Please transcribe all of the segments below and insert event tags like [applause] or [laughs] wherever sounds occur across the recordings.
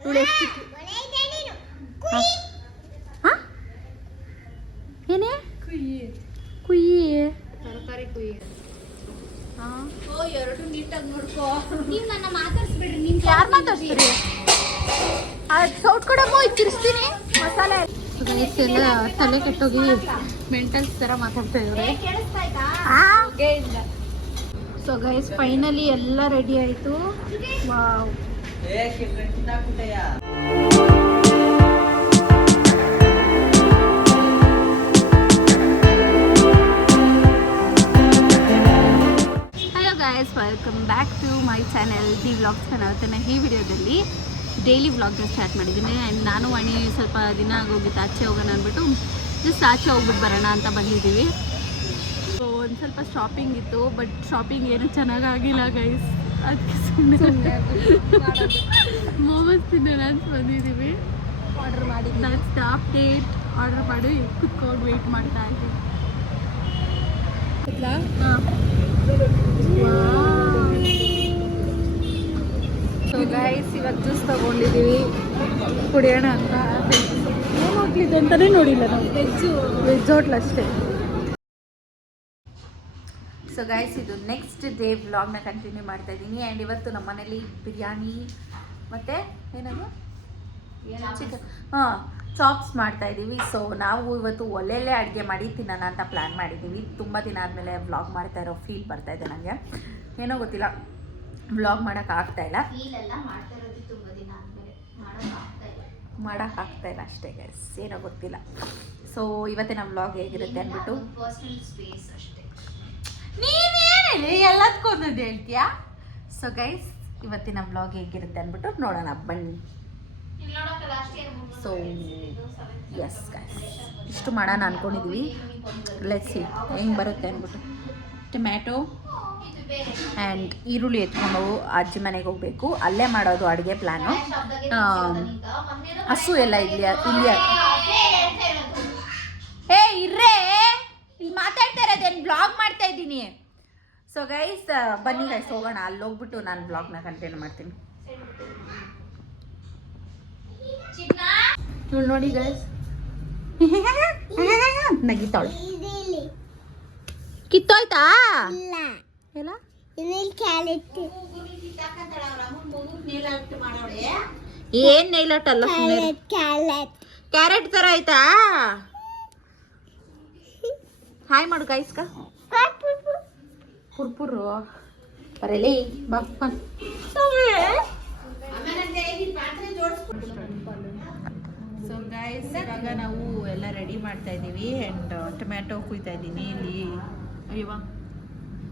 ಇವಳು ಎಷ್ಟು ಹಾ? ಏನೇ? ಕುಯ್ಯಿ. ತರಕಾರಿ ಕುಯ್ಯಿ. ಹಾ. ಓ ಎರಡು ನೀಟಾಗಿ ನೋಡ್ಕೋ. ನೀವ್ ನನ್ನ ಮಾತಾಡ್ಸ್ಬಿಡ್ರಿ ನಿಮ್ ಯಾರು ಮಾತಾಡ್ತೀರಿ ಅದು ಸೌಟ್ ಕೊಡಮ್ಮ ತಿರ್ಸ್ತೀನಿ. ಮಸಾಲೆ. ಗೈಸ್ ಎಲ್ಲ ತಲೆ ಕೆಟ್ಟೋಗಿ ಮೆಂಟಲ್ಸ್ ಥರ ಮಾತಾಡ್ತಾ ಇದ್ದಾರೆ ಆಯ್ತಾ ಸೊ ಗೈಸ್ ಫೈನಲಿ ಎಲ್ಲ ರೆಡಿ ಆಯಿತು. Wow welcome back to my channel the vlogs Kannadatana ಈ ವಿಡಿಯೋದಲ್ಲಿ ಡೈಲಿ ವ್ಲಾಗ್ನ ಸ್ಟಾರ್ಟ್ ಮಾಡಿದ್ದೀನಿ. ಆ್ಯಂಡ್ ನಾನು ಅಣಿ ಸ್ವಲ್ಪ ದಿನ ಆಗೋಗಿತ್ತು, ಆಚೆ ಹೋಗೋಣ ಅಂದ್ಬಿಟ್ಟು ಜಸ್ಟ್ ಆಚೆ ಹೋಗ್ಬಿಟ್ಟು ಬರೋಣ ಅಂತ ಬಂದಿದ್ದೀವಿ. ಸೊ ಒಂದು ಸ್ವಲ್ಪ ಶಾಪಿಂಗ್ ಇತ್ತು ಬಟ್ ಶಾಪಿಂಗ್ ಏನು ಚೆನ್ನಾಗಾಗಿಲ್ಲ ಗೈಸ್ ಅದಕ್ಕೆ ಸುಮ್ಮನೆ ಮೋಮೋಸ್ ತಿನ್ನೋಣ ಅಂತ ಬಂದಿದ್ದೀವಿ. ಆರ್ಡರ್ ಮಾಡಿ ನಾನು ಸ್ಟಾಪ್ ಡೇಟ್ ಆರ್ಡರ್ ಮಾಡಿ ಕುತ್ಕೊಂಡು ವೆಯ್ಟ್ ಮಾಡ್ತಾ ಇದ್ದೀವಿ. ಸೊ ಗೈಸ್ ಇವಾಗ ಜ್ಯೂಸ್ ತಗೊಂಡಿದ್ದೀವಿ. ಕುಡಿಯೋಣ ಅಂತ. ಏನು ಹೋಟ್ಲಿದೆ ಅಂತಲೇ ನೋಡಿಲ್ಲ ನಾವು. ವೆಜ್ಜು ವೆಜ್ ಹೋಟ್ಲ್ ಅಷ್ಟೇ. ಸೊ ಗೈಸ್ ಇದು ನೆಕ್ಸ್ಟ್ ಡೇ ವ್ಲಾಗ್ನ ಕಂಟಿನ್ಯೂ ಮಾಡ್ತಾ ಇದ್ದೀನಿ. ಆ್ಯಂಡ್ ಇವತ್ತು ನಮ್ಮ ಮನೇಲಿ ಬಿರಿಯಾನಿ ಮತ್ತು ಏನದು? ಚಿಕನ್ ಹಾಂ ಚಾಪ್ಸ್ ಮಾಡ್ತಾ ಇದ್ದೀವಿ. ಸೊ ನಾವು ಇವತ್ತು ಒಲೆಯಲ್ಲೇ ಅಡುಗೆ ಮಾಡಿ ತಿನ್ನೋಣ ಅಂತ ಪ್ಲ್ಯಾನ್ ಮಾಡಿದ್ದೀವಿ. ತುಂಬ ದಿನ ಆದಮೇಲೆ ವ್ಲಾಗ್ ಮಾಡ್ತಾ ಇರೋ ಫೀಲ್ ಬರ್ತಾ ಇದೆ ನನಗೆ ಏನೋ ಗೊತ್ತಿಲ್ಲ. ವ್ಲಾಗ್ ಮಾಡೋಕ್ಕಾಗ್ತಾ ಇಲ್ಲ. ಮಾಡೋಕ್ಕಾಗ್ತಾ ಇಲ್ಲ. ಅಷ್ಟೇ ಗೈಸ್ ಏನೋ ಗೊತ್ತಿಲ್ಲ. ಸೊ ಇವತ್ತಿನ ವ್ಲಾಗ್ ಹೇಗಿರುತ್ತೆ ಅಂದ್ಬಿಟ್ಟು? ಪರ್ಸನಲ್ ಸ್ಪೇಸ್ ಅಷ್ಟೇ. ನೀನೇನಿದೆ? ಎಲ್ಲದಕ್ಕೂ ಒಂದೊಂದು ಹೇಳ್ತೀಯ? ಸೊ ಗೈಸ್ ಇವತ್ತಿನ ಬ್ಲಾಗ್ ಹೇಗಿರುತ್ತೆ ಅಂದ್ಬಿಟ್ಟು ನೋಡೋಣ. ಬನ್ನಿ. ಸೊ ಎಸ್ ಗೈಸ್ ಇಷ್ಟು ಮಾಡೋಣ ಅಂದ್ಕೊಂಡಿದ್ವಿ ಲೆಟ್ಸಿ ಹೆಂಗೆ ಬರುತ್ತೆ ಅಂದ್ಬಿಟ್ಟು. ಟೊಮ್ಯಾಟೊ ಆ್ಯಂಡ್ ಈರುಳ್ಳಿ ಎತ್ಕೊಂಡು ಅಜ್ಜಿ ಮನೆಗೆ ಹೋಗಬೇಕು. ಅಲ್ಲೇ ಮಾಡೋದು ಅಡುಗೆ ಪ್ಲ್ಯಾನು ಹಸು ಎಲ್ಲ ಇಲ್ಲಿ ಇಲ್ಲಿ ಏ ಇರ್ರೇ! ಮಾತಾಡ್ತಾ ಇರೋದೇನು ಬ್ಲಾಗ್ ಮಾಡ್ತಾ ಇದ್ದೀನಿ. ಸೊ ಗೈಸ್ ಬನ್ನಿ ಗೈಸ್ ಹೋಗೋಣ. ಅಲ್ಲಿ ಹೋಗ್ಬಿಟ್ಟು ನಾನು ಬ್ಲಾಗ್ನ ಕಂಟಿನ್ಯೂ ಮಾಡ್ತೀನಿ. ಇವಳು ನೋಡಿ ಗೈಸ್ [laughs] ನಗಿತಾಳು. ಕಿತ್ತೋಯ್ತಾ? ಎಲ್ಲ ಏನ್? ನೈಲಟ್ ಅಲ್ಲ ಕ್ಯಾರೆಟ್ ತರ ಆಯ್ತಾ? ಹಾಯ್ ಮಾಡು ಗೈಸ್ಕ ಪುರ್ಪುರು ಬರಲಿ ಬಪ್ಪ ಸೊ ಗೈಸ್ ಇವಾಗ ನಾವು ಎಲ್ಲ ರೆಡಿ ಮಾಡ್ತಾ ಇದ್ದೀವಿ ಆ್ಯಂಡ್ ಟೊಮ್ಯಾಟೊ ಕುಯ್ತಾ ಇದ್ದೀನಿ ಇಲ್ಲಿ. ಅಯ್ಯವ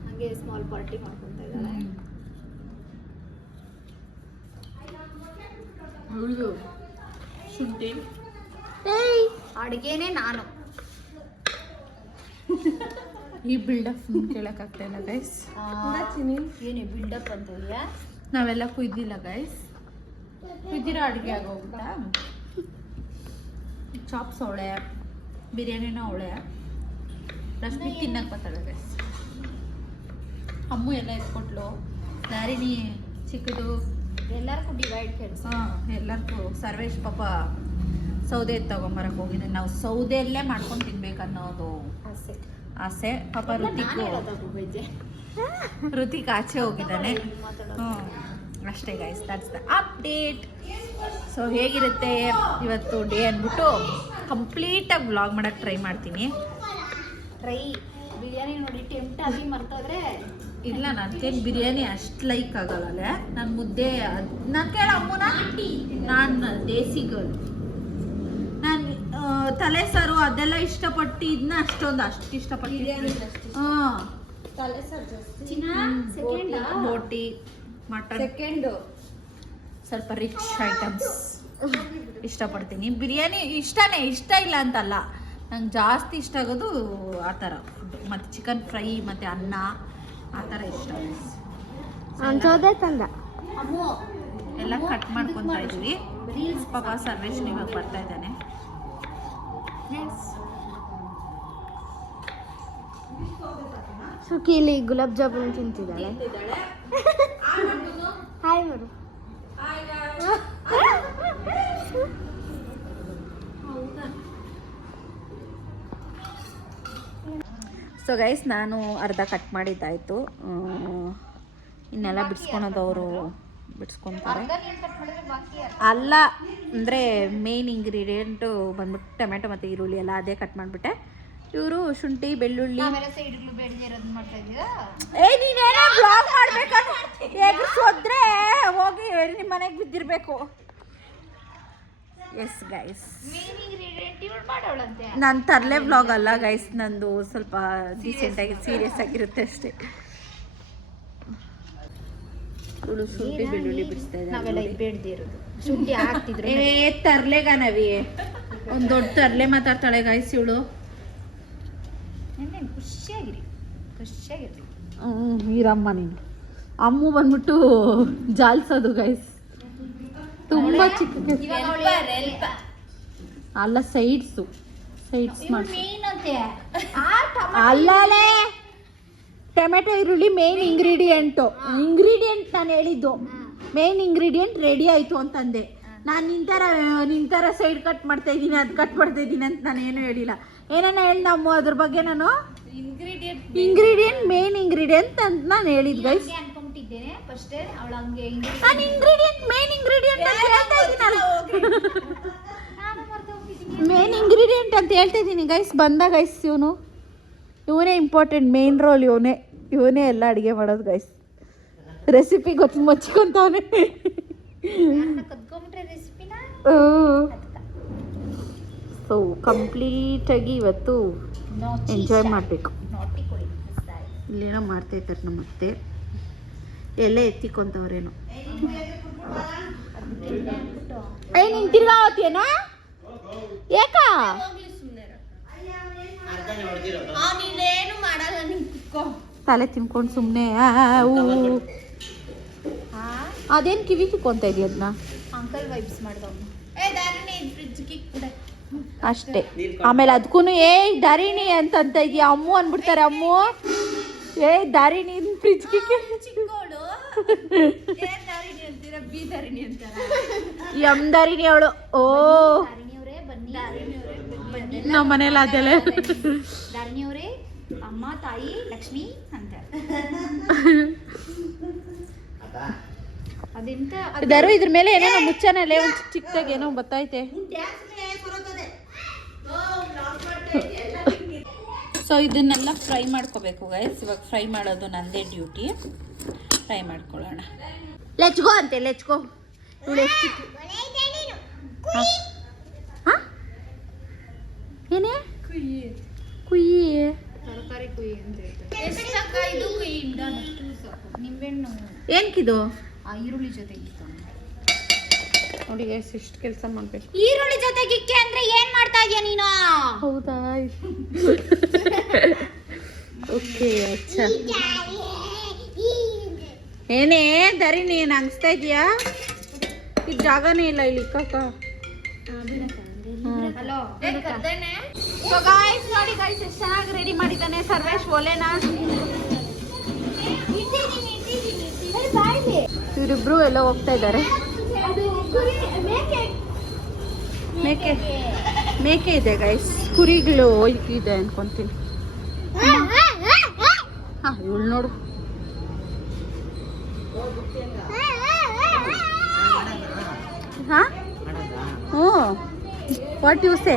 ಹಾಗೆ ಸ್ಮಾಲ್ ಪಾರ್ಟಿ ಮಾಡ್ಕೊತಾ ಇದ್ದಾರೆ. ಶುಂಠಿ. ಏಯ್ ಅಡುಗೆನೇ ನಾನು. ಈ ಬಿಲ್ಡಪ್ ಕೇಳಕ್ಕಾಗ್ತಾ ಇಲ್ಲ ಗೈಸ್ ಏನೇ ಬಿಲ್ಡಪ್ ಅಂತ ಇದೆಯಾ ನಾವೆಲ್ಲ ಕುಯ್ದಿಲ್ಲ ಗೈಸ್ ಕುಯ್ದಿರೋ ಅಡುಗೆ ಆಗೋಗ್ಬಿಟ್ಟ. ಚಾಪ್ಸ್ ಅವಳೆ ಬಿರಿಯಾನಿನ ಅವಳೆ. ರಶ್ಮಿ ತಿನ್ನಕ್ಕೆ ಬರ್ತಾಳೆ ಗೈಸ್ ಅಮ್ಮು ಎಲ್ಲ ಎತ್ಕೊಟ್ಲು. ದಾರಿನಿ ಚಿಕ್ಕದು. ಎಲ್ಲರಿಗೂ ಡಿವೈಡ್ ಕೆಲಸ ಹಾಂ ಎಲ್ಲರಿಗೂ ಸರ್ವೇಶ್ ಪಾಪ ಸೌದೆ ತಗೊಂಬರಕ್ಕೆ ಹೋಗಿದ್ದೆ. ನಾವು ಸೌದೆಯಲ್ಲೇ ಮಾಡ್ಕೊಂಡು ತಿನ್ಬೇಕು ಅನ್ನೋದು ಆಸೆ. ಆಸೆ. ಪಾಪ ಋತಿಕ್ ಋತಿಕ್ ಆಚೆ ಹೋಗಿದ್ದಾನೆ. ಹ್ಞೂ ಅಷ್ಟೇ guys that's the update so ಹೇಗಿರುತ್ತೆ ಇವತ್ತು ಡೇ ಅಂದ್ಬಿಟ್ಟು ಕಂಪ್ಲೀಟಾಗಿ ವ್ಲಾಗ್ ಮಾಡೋಕ್ಕೆ ಟ್ರೈ ಮಾಡ್ತೀನಿ. ಟ್ರೈ ಬಿರಿಯಾನಿ ನೋಡಿ ಟೆಂಪ್ಟ್ ಆಗಿ ಮರ್ತೋದ್ರೆ. ಇಲ್ಲ ನನಗೆ ಬಿರಿಯಾನಿ ಅಷ್ಟು ಲೈಕ್ ಆಗಲ್ಲ ನಾನು ಮುದ್ದೆ ನಾನು ಕೇಳ ಅಮ್ಮನ? ನಾನು ದೇಸಿ ಗರ್ಲ್ ತಲೆ ಸಾರು ಅದೆಲ್ಲ ಇಷ್ಟಪಟ್ಟು ಇದನ್ನ ಅಷ್ಟೊಂದು ಅಷ್ಟು ಇಷ್ಟಪಟ್ಟು ಹಾಂ. ತಲೆ ಸಾರು ಜಾಸ್ತಿ. ಚಿನ್ನ ಸೆಕೆಂಡ್ ಬೋಟಿ ಮಟನ್. ಸೆಕೆಂಡು ಸ್ವಲ್ಪ ರಿಚ್ ಐಟಮ್ಸ್ ಇಷ್ಟಪಡ್ತೀನಿ. ಬಿರಿಯಾನಿ ಇಷ್ಟನೇ ಇಷ್ಟ ಇಲ್ಲ ಅಂತಲ್ಲ. ನಂಗೆ ಜಾಸ್ತಿ ಇಷ್ಟ ಆಗೋದು ಆ ಥರ. ಮತ್ತು ಚಿಕನ್ ಫ್ರೈ ಮತ್ತು ಅನ್ನ ಆ ಥರ ಇಷ್ಟ. ತಂದ. ಅಮ್ಮು ಎಲ್ಲ ಕಟ್ ಮಾಡ್ಕೊತಾ ಇದ್ವಿ. ಪಾಪ ಸರ್ವೇಶ್ ಇವಾಗ ಬರ್ತಾ ಇದ್ದಾನೆ. ಫ್ರೆಂಡ್ಸ್ ಸುಖಿ ಇಲ್ಲಿ ಗುಲಾಬ್ ಜಾಮೂನ್ ತಿಂತಿದ್ದಾಳೆ. ಹಾಯ್ ಮರು ಸೊ ಗೈಸ್ ನಾನು ಅರ್ಧ ಕಟ್ ಮಾಡಿದ್ದಾಯಿತು. ಇನ್ನೆಲ್ಲ ಬಿಡಿಸ್ಕೊಳೋದು ಅವರು ಬಿಡಿಸ್ಕೊತಾರೆ. ಅಲ್ಲ. ಅಂದರೆ ಮೇನ್ ಇಂಗ್ರೀಡಿಯೆಂಟು ಬಂದ್ಬಿಟ್ಟು ಟೊಮೆಟೊ ಮತ್ತು ಈರುಳ್ಳಿ ಎಲ್ಲ ಅದೇ ಕಟ್ ಮಾಡಿಬಿಟ್ಟೆ. ಇವರು ಶುಂಠಿ ಬೆಳ್ಳುಳ್ಳಿ. ಏ ನೀನೇನೋ ಬ್ಲಾಗ್ ಮಾಡ್ಬೇಕಂತ ಎಗ್ರಿಸೋದ್ರೆ ಹೋಗಿ ನಿಮ್ಮ ಮನೆಗೆ ಬಿದ್ದಿರಬೇಕು. ಎಸ್ ಗೈಸ್ ನಾನು ತರಲೆ ಬ್ಲಾಗ್ ಅಲ್ಲ ಗೈಸ್ ನಂದು ಸ್ವಲ್ಪ ಡೀಸೆಂಟಾಗಿ ಸೀರಿಯಸ್ ಆಗಿರುತ್ತೆ ಅಷ್ಟೇ. ಇವಳು ಶುಂಠಿ ಬೆಳ್ಳುಳ್ಳಿ ಬಿಡಿಸ್ತಾ ನಾವೆಲ್ಲ ಇದ್ದಾರೆ ಬೇಡದೇ ಇರೋದು. ಶುಂಠಿ ಹಾಕ್ತಿದ್ರೆ ಏ ತರ್ಲೆಗ ನವಿ ಒಂದು ದೊಡ್ಡ ತರ್ಲೆ ಮಾತಾಡ್ತಾಳೆ ಗಾಯ್ಸ್ ಇವಳು. ನೆನ್ನೆ ಖುಷಿಯಾಗಿರಿ ಹ್ಮ್ ವೀರಮ್ಮ ನೀನು. ಅಮ್ಮು ಬಂದ್ಬಿಟ್ಟು ಜಾಲ್ಸೋದು ಗೈಸ್ ತುಂಬಾ ಚಿಕ್ಕ. ಅಲ್ಲ ಸೈಡ್ಸು ಸೈಡ್ಸ್ ಮಾಡಿ ಅಲ್ಲಲೇ ಟೊಮೆಟೊ ಈರುಳ್ಳಿ ಮೇನ್ ಇಂಗ್ರೀಡಿಯೆಂಟು ಇಂಗ್ರೀಡಿಯೆಂಟ್ ನಾನು ಹೇಳಿದ್ದು. ಮೇನ್ ಇಂಗ್ರೀಡಿಯೆಂಟ್ ರೆಡಿ ಆಯಿತು ಅಂತಂದೆ. ನಾನು ನಿಂತರ ನಿಂತರ ಸೈಡ್ ಕಟ್ ಮಾಡ್ತಾ ಇದ್ದೀನಿ ಅದು ಕಟ್ ಮಾಡ್ತಾ ಇದ್ದೀನಿ ಅಂತ ನಾನು ಏನು ಹೇಳಿಲ್ಲ. ಏನನ್ನ ಹೇಳಿ ನಮ್ಮ ಅದ್ರ ಬಗ್ಗೆ ನಾನು? ಇಂಗ್ರೀಡಿಯೆಂಟ್ ಮೇನ್ ಇಂಗ್ರೀಡಿಯೆಂಟ್ ಅಂತ ನಾನು ಹೇಳಿದ್ ಗೈಸ್ ನಾನು ಇಂಗ್ರೀಡಿಯೆಂಟ್ ಮೇನ್ ಇಂಗ್ರೀಡಿಯೆಂಟ್ ಅಂತ ಹೇಳ್ತಾ ಇದ್ದೀನಲ್ಲ. ಮೇನ್ ಇಂಗ್ರೀಡಿಯೆಂಟ್ ಅಂತ ಹೇಳ್ತಾ ಇದ್ದೀನಿ ಗೈಸ್ ಬಂದ ಗೈಸ್ ಇವನು. ಇವನೇ ಇಂಪಾರ್ಟೆಂಟ್ ಮೇನ್ ರೋಲ್ ಇವನೇ. ಇವನೇ ಎಲ್ಲ ಅಡುಗೆ ಮಾಡೋದು ಗೈಸ್ ರೆಸಿಪಿ ಗೊತ್ತು ಮಚ್ಕೊಂತವನೆ. ಸೊ ಕಂಪ್ಲೀಟಾಗಿ ಇವತ್ತು ಎಂಜಾಯ್ ಮಾಡಬೇಕು. ಇಲ್ಲೇನೋ ಮಾಡ್ತಾ ಇದ್ದಾರೆ ನಮ್ಮ ಅತ್ತೆ. ಎಲ್ಲೇ ಎತ್ತಿಕೊಂತವ್ರೇನೋ. ಏ ನೀನು ಮಾಡಲ್ಲ ಹೋಗ್ತೀಯನಾ ಯಾಕಾ ತಲೆ ತಿನ್ಕೊಂಡು ಸುಮ್ಮನೆ ಅದೇನು ಕಿವಿ ಕಿಕ್ಕೊಂತ ಇದೆಯ ಅದನ್ನ ಅಂಕಲ್ ವೈಬ್ಸ್ ಮಾಡ್ದವ್ನು. ಅಷ್ಟೇ. ಆಮೇಲೆ ಅದಕ್ಕೂ ಏ ದಾರಿಣಿ ಅಂತ ಅಂತ ಇದೆಯಾ. ಅಮ್ಮು ಅಂದ್ಬಿಡ್ತಾರೆ ಅಮ್ಮು. ಏ ದಾರಿಣಿ ಫ್ರಿಜ್ ಯಮ್ ದಾರಿಣಿ ಅವಳು. ಓ. ನಮ್ಮ ಮನೇಲಿ ಅದೆಲ್ಲ ಅಮ್ಮ ತಾಯಿ ಲಕ್ಷ್ಮಿ ಅಂತ. ಅದೆಂತ ಅದು- ದರು ಇದ್ರ ಮೇಲೆ ಏನೇನೋ ಮುಚ್ಚನಲ್ಲೇ ಒಂದು ಚಿಕ್ಕದಾಗಿ ಏನೋ ಬತ್ತೈತೆ ಸೊ ಇದನ್ನೆಲ್ಲ ಫ್ರೈ ಮಾಡ್ಕೋಬೇಕು ಗೈಸ್ ಇವಾಗ ಫ್ರೈ ಮಾಡೋದು ನಂದೇ ಡ್ಯೂಟಿ ಫ್ರೈ ಮಾಡ್ಕೊಳ್ಳೋಣ. ಲೆಚ್ಗೋ ಅಂತೆ ಲೆಚ್ಗೋ ಇವಳು ಎಷ್ಟು? ಏನೇ? ಕುಯ್ಯಿ ತರಕಾರಿ ಕುಯಿ ಅಂತ ಹೇಳ್ತಾರೆ ಇದು ಕುಯಿಯಿಂದ ನಿಂಬೆಹಣ್ಣು ಏನ್ಕಿದು? ಆ ಈರುಳ್ಳಿ ಜೊತೆಗೆ ನೋಡಿ ಎಸ್ ಇಷ್ಟು ಕೆಲಸ ಮಾಡಬೇಕು. ಈರುಳ್ಳಿ ಜೊತೆಗೆ ಇಕ್ಕೆ ಅಂದ್ರೆ ಏನ್ ಮಾಡ್ತಾ ಇದೀಯ ನೀನು? ಹೌದಾ? ಓಕೆ ಅಚ್ಚಾ. ಏನೇ ದರಿ ನೀನು ಅನಿಸ್ತಾ ಇದೆಯಾ? ಇದು ಜಾಗನೇ ಇಲ್ಲ ಇಲ್ಲಿ ಕಕ್ಕ ಹಲೋ ಸೊ ಗಾಯ್ಸ್ ನೋಡಿ ಗಾಯ್ಸ್ ಎಷ್ಟು ಚೆನ್ನಾಗಿ ರೆಡಿ ಮಾಡಿದ್ದಾನೆ ಸರ್ವೇಶ್ ಒಲೆನ. ಇವರಿಬ್ರು ಎಲ್ಲ ಹೋಗ್ತಾ ಇದ್ದಾರೆ. ಮೇಕೆ. ಮೇಕೆ ಇದೆ ಗೈಸ್ ಕುರಿಗಳು ಇದೆ ಅನ್ಕೊಂತೀನಿ. ಹಾ, ಇವಳು ನೋಡು. ಹಾ? ಹ್ಞೂ ವಾಟ್ ಯು ಸೇ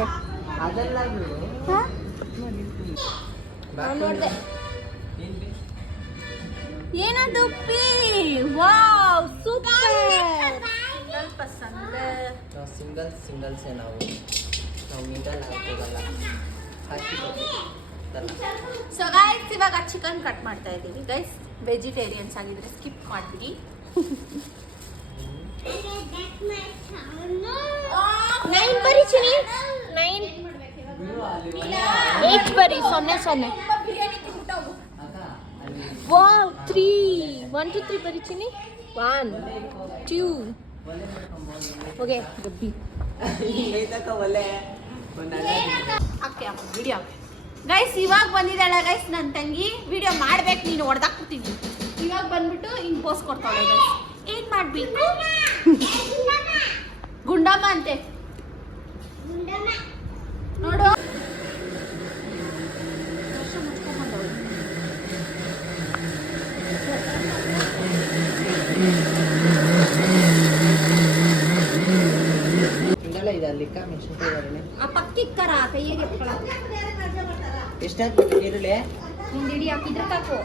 ಏನದು ಪಿ? Wow super. ಪಸಂದ್ ನಾವು ಸಿಂಗಲ್ ಸಿಂಗಲ್ಸೇ ನಾವು. ನಾವು ಮಿಡಲ್ ಹಾಕೋದಲ್ಲ ಸೊ ಗೈಸ್ ಇವಾಗ ಚಿಕನ್ ಕಟ್ ಮಾಡ್ತಾ ಇದ್ದೀವಿ. ಗೈಸ್ ವೆಜಿಟೇರಿಯನ್ಸ್ ಆಗಿದ್ರೆ ಸ್ಕಿಪ್ ಮಾಡ್ಬಿಡಿ. ನೈನ್ ಬರಿ ಚಿನಿ ನೈನ್ ಏಟ್ ಬರಿ, ಸೊನ್ನೆ ಸೊನ್ನೆ. Wow three one two three ಬರಿ Chini? One two okay video guys ಇವಾಗ ಬಂದಿದ್ದಾಳ ಗೈಸ್ ನನ್ನ ತಂಗಿ. ವಿಡಿಯೋ ಮಾಡ್ಬೇಕು, ನೀನು ಹೊಡೆದಾಕ್ಬಿಡ್ತೀನಿ ಇವಾಗ ಬಂದ್ಬಿಟ್ಟು ಹಿಂಗೆ ಪೋಸ್ ಕೊಡ್ತಾಳೆ ಗೈಸ್ ಏನು ಮಾಡಬೇಕು? ಗುಂಡಮ್ಮ ಅಂತೆ. ನೋಡು. ಕಿಕ್ಕರ ಕೈಯಾಗೆ ಎತ್ಕೊಳ್ಳೋದು ಎಷ್ಟು ಹಾಕ್ಬಿಟ್ಟು ಈರುಳ್ಳಿ? ಹಿಂದಿಡಿ ಹಾಕಿದ್ರೆ ಸಾಕು.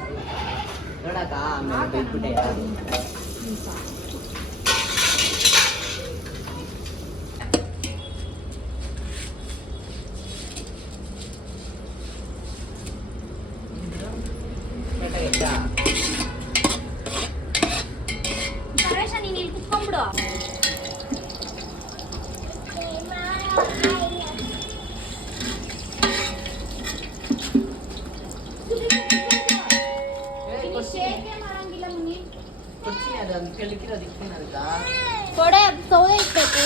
ನೋಡಕ್ಕ ಆಮೇಲೆ ಕೊಡೆ ಸೌದೆ ಇಕ್ಬೇಕು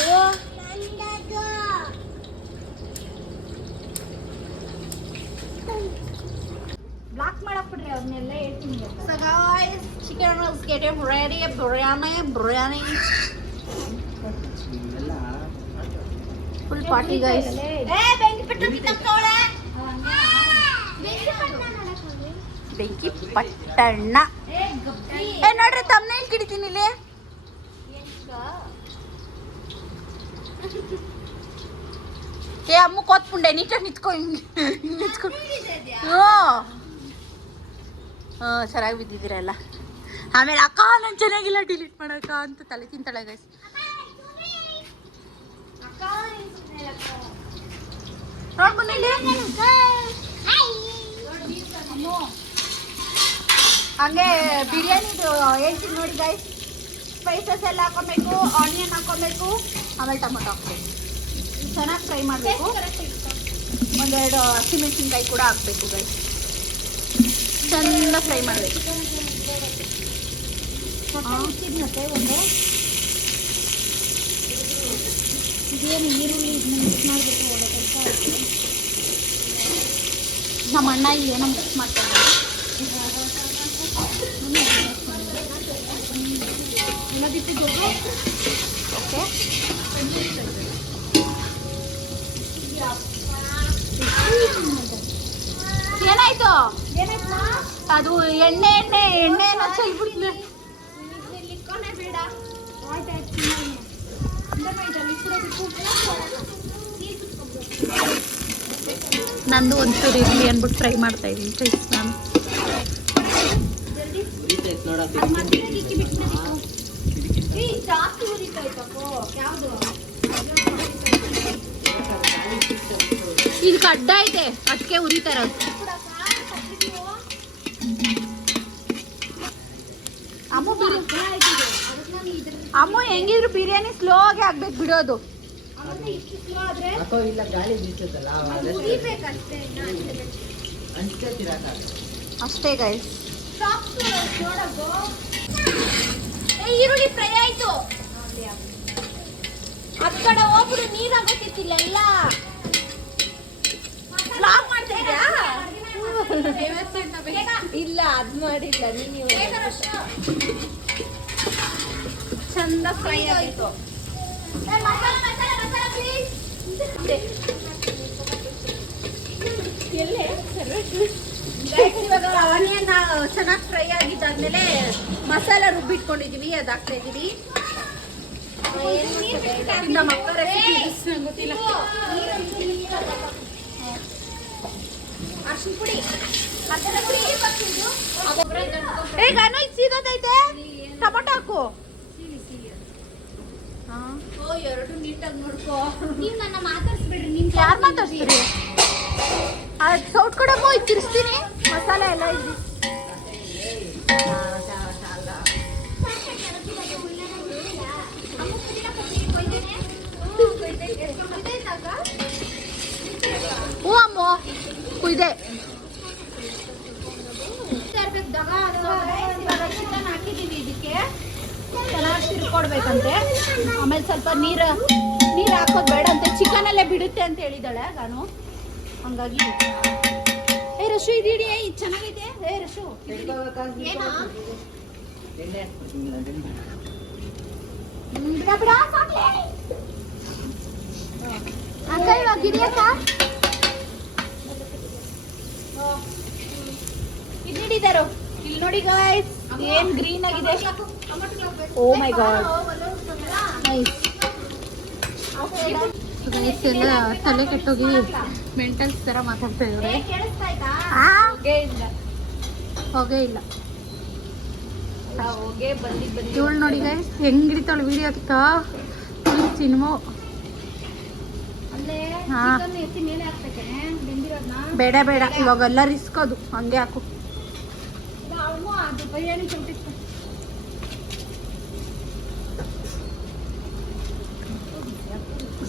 ಬ್ಲಾಕ್ ಮಾಡಕ್ ಬಿಡ್ರಿ ಅವ್ರನ್ನೆಲ್ಲ ಹೇಳ್ತೀನಿ So guys, chicken is getting ready. Biryani, biryani. ಇವೆಲ್ಲ Full party guys. ಏ ಬೆಂಕಿ ಪಟ್ಟ ಕಿತ್ತೋಳೆ ಬೆಂಕಿ ಪಟ್ಟಣ್ಣ ಏ ಗಬ್ಬಿ ಏ ನೋಡ್ರಿ ತಮ್ಮನೇಲ್ ಕಿಡಿತೀನಿ ಇಲ್ಲಿ ಏ ಅಮ್ಮ ಕೋತ್ಪುಂಡೆ ನೀಟಾಗಿ ನಿಂತ್ಕೊ ಹಿಂಗೆ ನಿಂತ್ಕೊ ಹ್ಞೂ ಹ್ಞೂ ಸರಿಯಾಗಿ ಬಿದ್ದಿದ್ದೀರಲ್ಲ ಆಮೇಲೆ ಅಕ್ಕ ನಾನು ಚೆನ್ನಾಗಿಲ್ಲ ಡಿಲೀಟ್ ಮಾಡಕ್ಕ ಅಂತ ತಲೆ ತಿಂತಾಳೆ ಗೈಸ್ ಹಂಗೆ ಬಿರಿಯಾನಿದು ಹೇಳ್ತೀನಿ ನೋಡಿ ಗೈಸ್ ಸ್ಪೈಸಸ್ ಎಲ್ಲ ಹಾಕೊಬೇಕು ಆನಿಯನ್ ಹಾಕೊಬೇಕು ಆಮೇಲೆ ಟೊಮೊಟೊ ಹಾಕ್ಬೇಕು. ಚೆನ್ನಾಗಿ ಫ್ರೈ ಮಾಡಬೇಕು. ಒಂದೆರಡು ಹಸಿಮೆಣಸಿನ್ಕಾಯಿ ಕೂಡ ಹಾಕ್ಬೇಕು ಗೈ ಚೆಂದ ಫ್ರೈ ಮಾಡಬೇಕು. ಮತ್ತೆ ಒಂದು. ಇದೇನು ಈರುಳ್ಳಿ ಇದನ್ನ ಮಿಕ್ಸ್ ಮಾಡಬೇಕು ಒಳ್ಳೆ ಕೆಲಸ ನಮ್ಮ ಅಣ್ಣ ಏನೋ ಮಿಕ್ಸ್ ಮಾಡ್ತಾರೆ. ಎಲ್ಲ ಬಿಟ್ಟಿದ್ದು ಅದು ಎಣ್ಣೆ ಎಣ್ಣೆ ಎಣ್ಣೆ. ನಂದು ಒಂಚೂರು ಇರ್ಲಿ ಅಂದ್ಬಿಟ್ಟು ಫ್ರೈ ಮಾಡ್ತಾ ಇದ್ದೀನಿ ಫ್ರೈಸ್ ನಾನು ಇದು ಅಡ್ಡ ಐತೆ ಅದಕ್ಕೆ ಉರಿತಾ ಇರೋದು ಅಮ್ಮ ಬಿರಿ ಅಮ್ಮ ಹೆಂಗಿದ್ರು ಬಿರಿಯಾನಿ ಸ್ಲೋ ಆಗಿ ಆಗ್ಬೇಕು ಬಿಡೋದು. ಅಷ್ಟೇ ಗೈಸ್ ಈರುಳ್ಳಿ ಫ್ರೈ ಆಯ್ತು. ಅದ್ ಕಡೆ ಹೋಗ್ಬಿಡು ನೀರ್ ಆಗೋತಿತ್ತಿಲ್ಲ ಎಲ್ಲ ಇಲ್ಲ ಅದ್ ಮಾಡಿಲ್ಲ ನೀವು ಚಂದ ಫ್ರೈ ಇವಾಗ ಆನಿಯನ್ ಚೆನ್ನಾಗಿ ಫ್ರೈ ಆಗಿದ್ದಾದ್ಮೇಲೆ ಮಸಾಲ ರುಬ್ಬಿಟ್ಕೊಂಡಿದೀವಿ ಅದು ಹಾಕ್ತಾ ಇದೀವಿ ನಮ್ಮ ಅಕ್ಕ ಗೊತ್ತಿಲ್ಲ. ಅರ್ಶಿನ ಪುಡಿ. ಇದು ಸೀದೋದೈತೆ ಟೊಮೊಟೊ ಹಾಕು. ಎರಡು ನೀಟಾಗಿ ನೋಡ್ಕೋ ನೀವು ನನ್ನ ಮಾತಾಡ್ಸ್ಬಿಡ್ರಿ ನಿಮ್ ಯಾರು ಮಾತಾಡ್ತೀರಿ ಅದು ಸೌಟ್ ಕೊಡಮ್ಮ ಇದು ತಿರ್ಸ್ತೀನಿ ಮಸಾಲೆ ಎಲ್ಲ ಇದು ಹ್ಞೂ ಅಮ್ಮ ಕುಯ್ದೆ ಚೆನ್ನಾಗಿ ತಿರ್ಕೊಡ್ಬೇಕಂತೆ. ಆಮೇಲೆ ಸ್ವಲ್ಪ ನೀರು ನೀರು ಹಾಕೋದು ಬೇಡ ಅಂತೆ. ಚಿಕನಲ್ಲೇ ಬಿಡುತ್ತೆ ಅಂತ ಹೇಳಿದಾಳೆ ನಾನು ಹಂಗಾಗಿ. ಏ ರಶು ಇದೀಡಿ ಏ ಇದು ಚೆನ್ನಾಗಿದೆ ಏ ರಶು. ಅಕ್ಕ ಇವಾಗ ಇದು ಹಿಡಿದಾರು. ಇಲ್ಲಿ ನೋಡಿ ಗಾಯ್ಸ್ ಏನ್ ಗ್ರೀನ್ ಆಗಿದೆ? Oh my god nice guys ಎಲ್ಲ ತಲೆ ಕೆಟ್ಟೋಗಿ ಮೆಂಟಲ್ಸ್ ಥರ ಮಾತಾಡ್ತಾ ಇದ್ದಾರೆ. ಹೊಗೆ ಇಲ್ಲ. ಇವಳು ನೋಡಿ ಗೈಸ್ ಹೆಂಗಿಡಿತಾಳು ವಿಡಿಯೋ ಅದಕ್ಕೆ? ಸಿನಿಮಾ ಹಾ. ಬೇಡ ಬೇಡ. ಇವಾಗೆಲ್ಲ ರಿಸ್ಕ್ ಅದು. ಹಂಗೆ ಹಾಕು. ಅವನು ಅದು ಬಿರಿಯಾನಿ ಚೌಟಿತ್ತು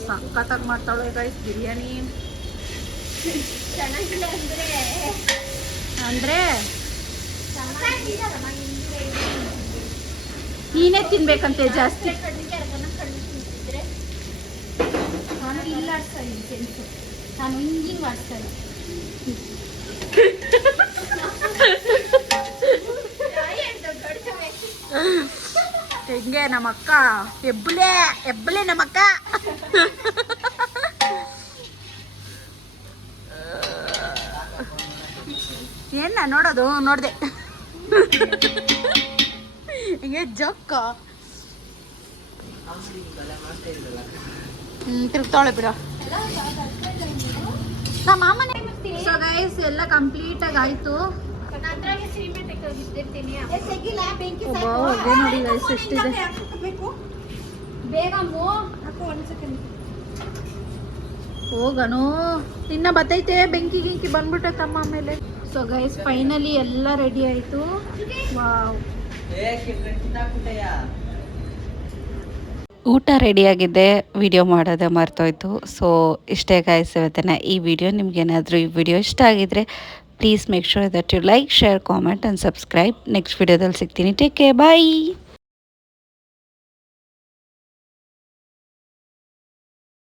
ಸಖತ್ತಾಗಿ ಮಾಡ್ತಾಳೆ ಗೈಸ್ ಬಿರಿಯಾನಿ. ಚೆನ್ನಾಗಿಲ್ಲ ಅಂದ್ರೆ? ಅಂದರೆ? ನೀನೇ ತಿನ್ಬೇಕಂತೆ ಜಾಸ್ತಿ. ನಾನು ಇಲ್ಲ ಇದ್ದೀನಿ ನಾನು ಹಿಂಗಿಂಗ್ ಆಡ್ಸ್ತಾ ಇಲ್ಲ [laughs] ಹೆಂಗೆ ನಮ್ಮ ಅಕ್ಕ. ಎಬ್ಬಲೆ ಎಬ್ಬಲೆ ನಮ್ಮಕ್ಕ ಏನ ನೋಡೋದು? ನೋಡ್ದೆ. ಹಿಂಗೆ ಜಕ್ಕ ತಿರುಗ್ತಾಳೆ ಬಿಡ. ನಮ್ಮ ಮಾಮನೇ ಸೊ ಗೈಸ್ ಎಲ್ಲ ಕಂಪ್ಲೀಟ್ ಆಗಿ ಆಯ್ತು. ಹೊಗೆ ನೋಡಿ ಗೈಸ್ ಎಷ್ಟಿದೆ? ಹೋಗನು ಇನ್ನ ಬತ್ತೈತೆ ಬೆಂಕಿ ಗಿಂಕಿ ಬಂದ್ಬಿಟ್ಟ ತಮ್ಮ ಆಮೇಲೆ. ಸೊ ಗೈಸ್ ಫೈನಲಿ ಎಲ್ಲ ರೆಡಿ ಆಯ್ತು. ವಾವ್ ಊಟ ರೆಡಿಯಾಗಿದೆ ವಿಡಿಯೋ ಮಾಡೋದೇ ಮರ್ತೋಯ್ತು. ಸೊ ಇಷ್ಟೇ ಗಾಯ್ಸ್ ಇವತ್ತಿನ ಈ ವಿಡಿಯೋ ನಿಮ್ಗೇನಾದರೂ ಈ ವಿಡಿಯೋ ಇಷ್ಟ ಆಗಿದ್ರೆ please make sure that you like share comment and subscribe next ವಿಡಿಯೋದಲ್ಲಿ ಸಿಗ್ತೀನಿ ಟೇಕ್ ಕೇರ್ ಬಾಯ್